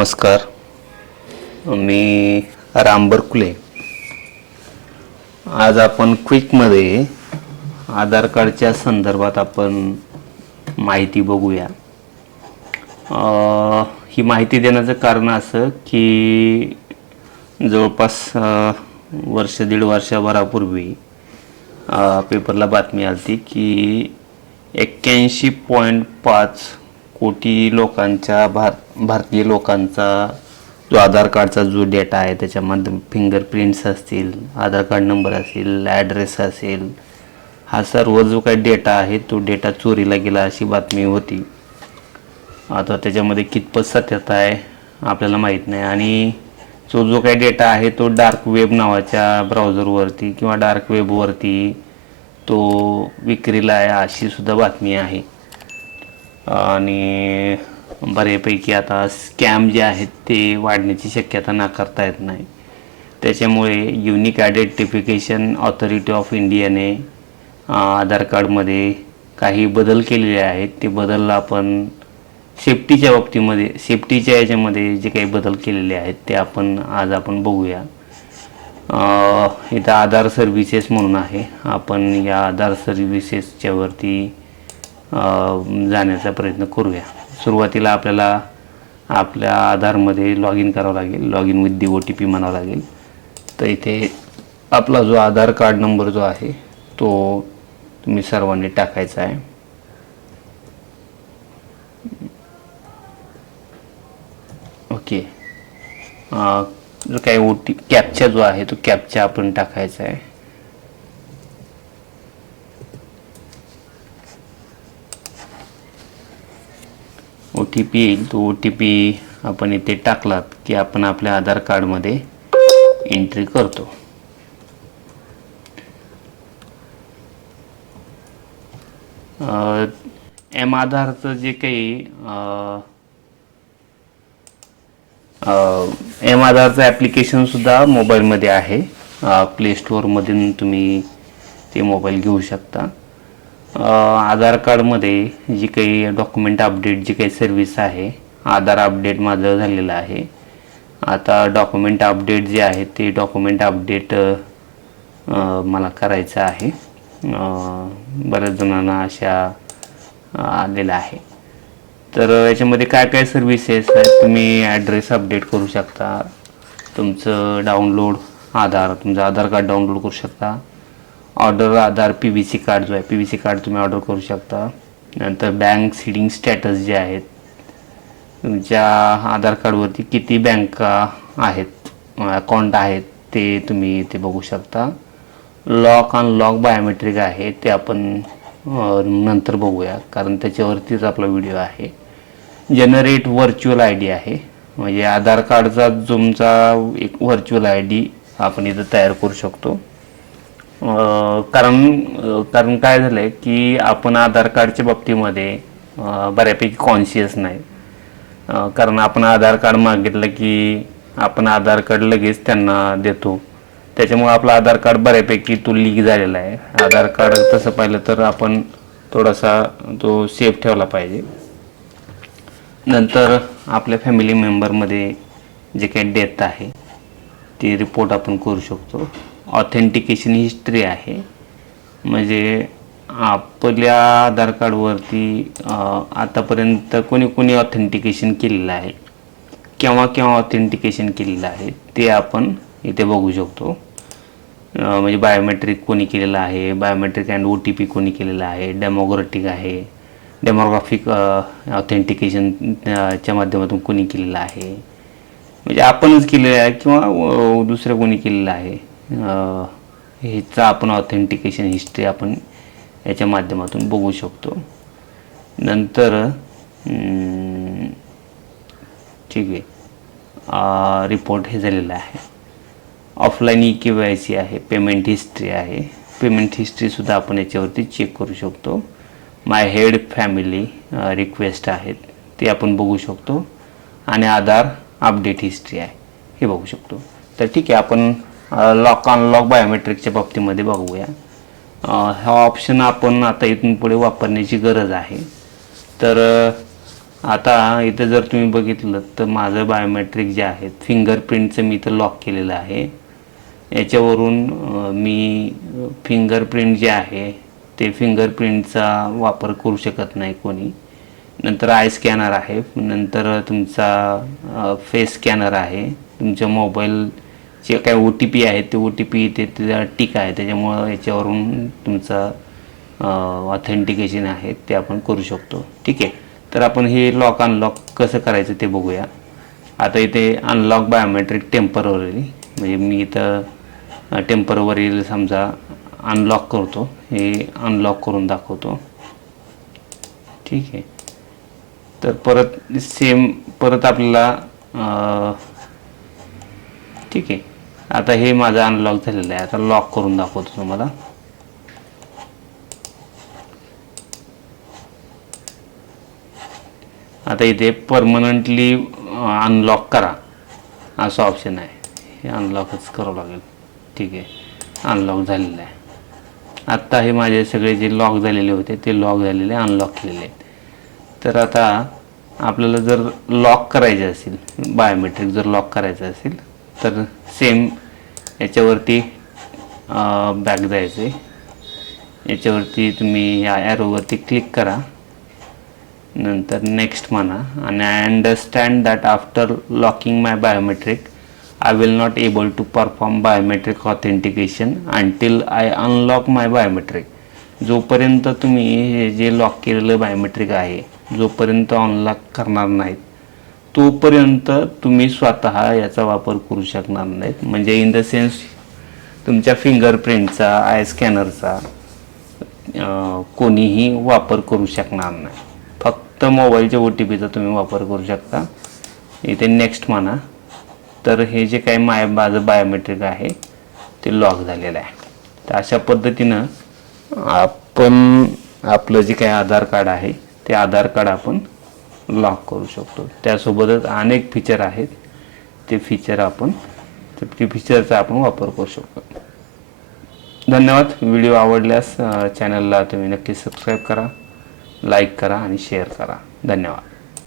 नमस्कार. मी राम बरकुले. आज आपण क्विकमध्ये आधार कार्डच्या संदर्भात आपण माहिती बघूया. ही माहिती देण्याचं कारण असं की जवळपास वर्ष दीड वर्षभरापूर्वी पेपरला बातमी आली की 81.5 कोटी लोकांच्या भारतीय लोकांचा जो आधार कार्डचा जो डेटा आहे त्याच्यामध्ये फिंगरप्रिंट्स असतील, आधार कार्ड नंबर असेल, ॲड्रेस असेल, हा सर्व जो काही डेटा आहे तो डेटा चोरीला गेला अशी बातमी होती. आता त्याच्यामध्ये कितपत सत्यता आहे आपल्याला माहीत नाही आणि जो काही डेटा आहे तो डार्क वेब नावाच्या ब्राउझरवरती किंवा डार्क वेबवरती तो विक्रीला आहे अशी सुद्धा बातमी आहे. आणि बऱ्यापैकी आता स्कॅम जे आहेत ते वाढण्याची शक्यता नाकारता येत नाही. त्याच्यामुळे युनिक आयडेंटिफिकेशन ऑथॉरिटी ऑफ इंडियाने आधार कार्डमध्ये काही बदल केलेले आहेत. ते बदल आपण सेफ्टीच्या बाबतीमध्ये सेफ्टीच्या याच्यामध्ये जे काही बदल केलेले आहेत ते आज आपण बघूया. इथं आधार सर्व्हिसेस म्हणून आहे. आपण या आधार सर्व्हिसेसच्या वरती जाण्याचा प्रयत्न करूया. सुरुवातीला आपल्याला आपल्या आधारमध्ये लॉग इन करावं लागेल. Log in with the OTP म्हणावं लागेल. तर इथे आपला जो आधार कार्ड नंबर जो आहे तो तुम्ही सर्वांनी टाकायचा आहे. ओके. जो काही कॅप्चा जो आहे तो कॅप्चा आपण टाकायचा आहे. OTP येईल. तो OTP आपण इथे टाकलात की आपण आपल्या आधार कार्डमध्ये एंट्री करतो. आधारचं जे काही आधारचं ॲप्लिकेशन सुद्धा मोबाईलमध्ये आहे. प्ले स्टोअरमधून तुम्ही ते मोबाईल घेऊ शकता. आधार कार्डमध्ये जी काही डॉक्युमेंट अपडेट जी काही सर्व्हिस आहे, आधार अपडेट माझं झालेलं आहे. आता डॉक्युमेंट अपडेट जे आहे ते डॉक्युमेंट अपडेट मला करायचं आहे. बऱ्याच जणांना अशा आलेलं आहे. तर याच्यामध्ये काय काय सर्व्हिसेस आहेत. तुम्ही ॲड्रेस अपडेट करू शकता. तुमचं तुमचं आधार कार्ड डाउनलोड करू शकता. ऑर्डर आधार PVC कार्ड जो आहे PVC कार्ड तुम्ही ऑर्डर करू शकता. नंतर बँक सीडिंग स्टॅटस जे आहेत, तुमच्या आधार कार्डवरती किती बँका आहेत, अकाउंट आहेत ते तुम्ही इथे बघू शकता. लॉक अनलॉक बायोमेट्रिक आहे ते आपण नंतर बघूया कारण त्याच्यावरतीच आपला व्हिडिओ आहे. जनरेट व्हर्च्युअल ID आहे, म्हणजे आधार कार्डचा तुमचा एक व्हर्च्युअल ID आपण इथं तयार करू शकतो. कारण काय झालंय की आपण आधार कार्डच्या बाबतीमध्ये बऱ्यापैकी कॉन्शियस नाही. कारण आपण आधार कार्ड मागितलं की आपण आधार कार्ड लगेच त्यांना देतो. त्याच्यामुळे आपलं आधार कार्ड बऱ्यापैकी तो लीक झालेला आहे. आधार कार्ड तसं पाहिलं तर आपण थोडासा तो सेफ ठेवला पाहिजे. नंतर आपल्या फॅमिली मेंबरमध्ये जे काही डेथ आहे ते रिपोर्ट आपण करू शकतो. ऑथेंटिकेशन हिस्ट्री आहे, म्हणजे आपल्या आधार कार्डवरती आतापर्यंत कोणी ऑथेंटिकेशन केलेलं आहे, केव्हा ऑथेंटिकेशन केलेलं आहे ते आपण इथे बघू शकतो. म्हणजे बायोमेट्रिक कोणी केलेलं आहे, बायोमेट्रिक अँड OTP कोणी केलेलं आहे, डेमोग्राफिक ऑथेंटिकेशनच्या माध्यमातून कोणी केलेलं आहे, म्हणजे आपणच केलेलं आहे किंवा दुसरं कोणी केलेलं आहे, ह्याचा आपण ऑथेंटिकेशन हिस्ट्री आपण याच्या माध्यमातून बघू शकतो. नंतर ठीक आहे, रिपोर्ट हे झालेलं आहे. ऑफलाईन EKYC आहे, पेमेंट हिस्ट्री आहे. पेमेंट हिस्ट्रीसुद्धा आपण याच्यावरती चेक करू शकतो. माय हेड फॅमिली रिक्वेस्ट आहेत ते आपण बघू शकतो आणि आधार अपडेट हिस्ट्री आहे हे बघू शकतो. तर ठीक आहे, आपण लॉक अनलॉक बायोमेट्रिकच्या बाबतीमध्ये बघूया. हा ऑप्शन आपण आता इथून पुढे वापरण्याची गरज आहे. तर आता इथं जर तुम्ही बघितलं तर माझं बायोमेट्रिक जे आहे फिंगरप्रिंटचं मी इथं लॉक केलेलं आहे. याच्यावरून मी फिंगरप्रिंट जे आहे ते फिंगरप्रिंटचा वापर करू शकत नाही कोणी. नंतर आय स्कॅनर आहे, नंतर तुमचा फेस स्कॅनर आहे, तुमच्या मोबाईलचे काय OTP आहे ते OTP इथे त्याचा टिक आहे, त्याच्यामुळं याच्यावरून तुमचा ऑथेंटिकेशन आहे ते आपण करू शकतो. ठीक आहे, तर आपण हे लॉक अनलॉक कसं करायचं ते बघूया. आता इथे अनलॉक बायोमेट्रिक टेम्पररी, म्हणजे मी इथं टेम्पररी समजा अनलॉक करतो, हे अनलॉक करून दाखवतो. ठीक आहे, तर परत आपल्याला ठीक आहे, आता हे माझं अनलॉक झालेलं आहे. आता लॉक करून दाखवतो तुम्हाला. आता इथे परमनंटली अनलॉक करा असं ऑप्शन आहे, हे अनलॉकच करावं लागेल. ठीक आहे, अनलॉक झालेलं आहे. आत्ता हे माझे सगळे जे लॉक झालेले होते ते लॉक झालेले, अनलॉक केलेले आहेत. तर आता आपल्याला जर लॉक करायचे असेल, बायोमेट्रिक जर लॉक करायचं असेल तर सेम याच्यावरती बॅक जायचं आहे. याच्यावरती तुम्ही या ॲरोवरती क्लिक करा, नंतर नेक्स्ट म्हणा आणि I understand that after locking my biometric I will not able to perform biometric authentication until I unlock my biometric. जोपर्यंत तुम्ही हे जे लॉक केलेलं बायोमेट्रिक आहे जोपर्यंत अनलॉक करणार नाहीत तोपर्यंत तुम्ही स्वतः याचा वापर करू शकणार नाहीत. म्हणजे इन द सेन्स तुमच्या फिंगरप्रिंटचा, आय स्कॅनरचा कोणीही वापर करू शकणार नाही. फक्त मोबाईलच्या OTPचा तुम्ही वापर करू शकता. इथे नेक्स्ट म्हणा, तर हे जे काही माझं बायोमेट्रिक आहे ते लॉक झालेलं आहे. तर अशा पद्धतीनं आपण आपलं जे काही आधार कार्ड आहे ते आधार कार्ड आपण लॉक करू शकतो. त्यासोबतच अनेक फीचर आहेत, ते फीचरचा आपण वापर करू शकतो. धन्यवाद. व्हिडिओ आवडल्यास चॅनलला तुम्ही नक्की सबस्क्राईब करा, लाईक करा आणि शेअर करा. धन्यवाद.